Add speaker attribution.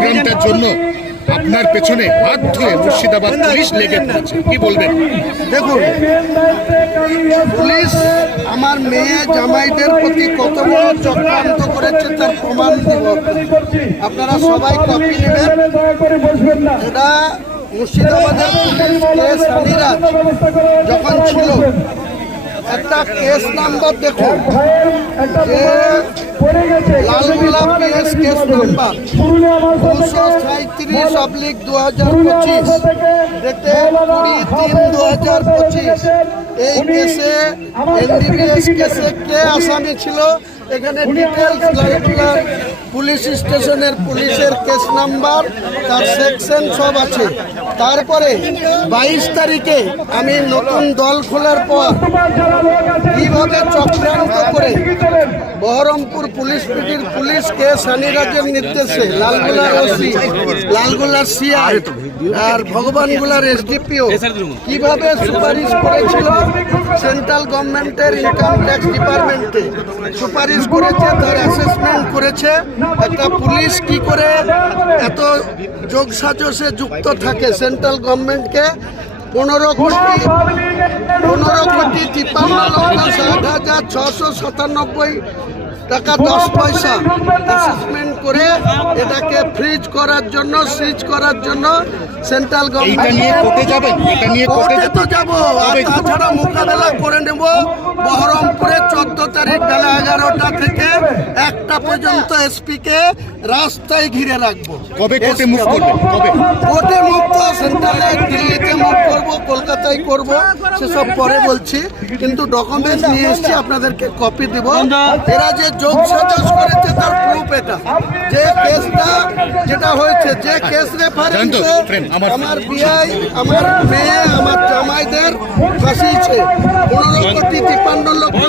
Speaker 1: চক্রান্তের জন্য আপনার পেছনে বাধ্য হয়ে মুর্শিদাবাদ পুলিশ লেগে পড়েছে। কি বলবেন?
Speaker 2: দেখুন, পুলিশ আমার মেয়ে জামাইদের প্রতি কত বড় চক্রান্ত করেছে তার প্রমাণ দিব। আপনারা সবাই কপি নেবেন। এটা মুর্শিদাবাদের যখন ছিল, একটা কেস নাম্বার দেখুন। কেস এই কে আসামি ছিল? এখানে ডিটেলস পুলিশ স্টেশনের পুলিশের কেস নাম্বার তার সেকশন সব আছে। তারপরে বাইশ তারিখে আমি নতুন দল খোলার পর কীভাবে চক্রান্ত করে বহরমপুর পুলিশ পিটির পুলিশকে সানিরাজের নির্দেশে লালগোলার ওসি, লালগোলার সিআই আর ভগবানগুলার এসডিপিও কীভাবে সুপারিশ করেছিল সেন্ট্রাল গভর্নমেন্টের ইনকাম ট্যাক্স ডিপার্টমেন্টে? সুপারিশ করেছে, তার অ্যাসেসমেন্ট করেছে। একটা পুলিশ কি করে এত যোগসাজসে যুক্ত থাকে সেন্ট্রাল গভর্নমেন্টকে? পনেরো কোটি, পনেরো কোটি লক্ষ ষাট হাজার ছশো সাতানব্বই টাকা দশ পয়সা অ্যাসেসমেন্ট করে এটাকে ফ্রিজ করার জন্য সুইচ করার জন্য সেন্ট্রাল
Speaker 1: কোর্টে
Speaker 2: তো যাব। তাছাড়া মোকাবেলা করে নেব। বহরমপুরে চোদ্দ তারিখ বেলা এগারোটা থেকে পর্যন্ত এসপি কে রাস্তায় ঘিরে রাখব।
Speaker 1: কবে কোর্টে মুভ করবেন কবে?
Speaker 2: কোর্টে মুভ তো সেন্ট্রালে দিল্লিতে মুভ করব কলকাতায় করব সেসব পরে বলছি। কিন্তু ডকুমেন্টস নিয়ে এসেছি আপনাদেরকে কপি দেব। এরা যে যোগ সাজস করেছে তার প্রুফ এটা। যে কেসটা যেটা হয়েছে যে কেস রেফারেন্সে
Speaker 1: আমার-
Speaker 2: বিআই আমার মেয়ে আমার জামাইদের ফাঁসিয়েছে পনেরো কোটি তিপ্পান্ন লক্ষ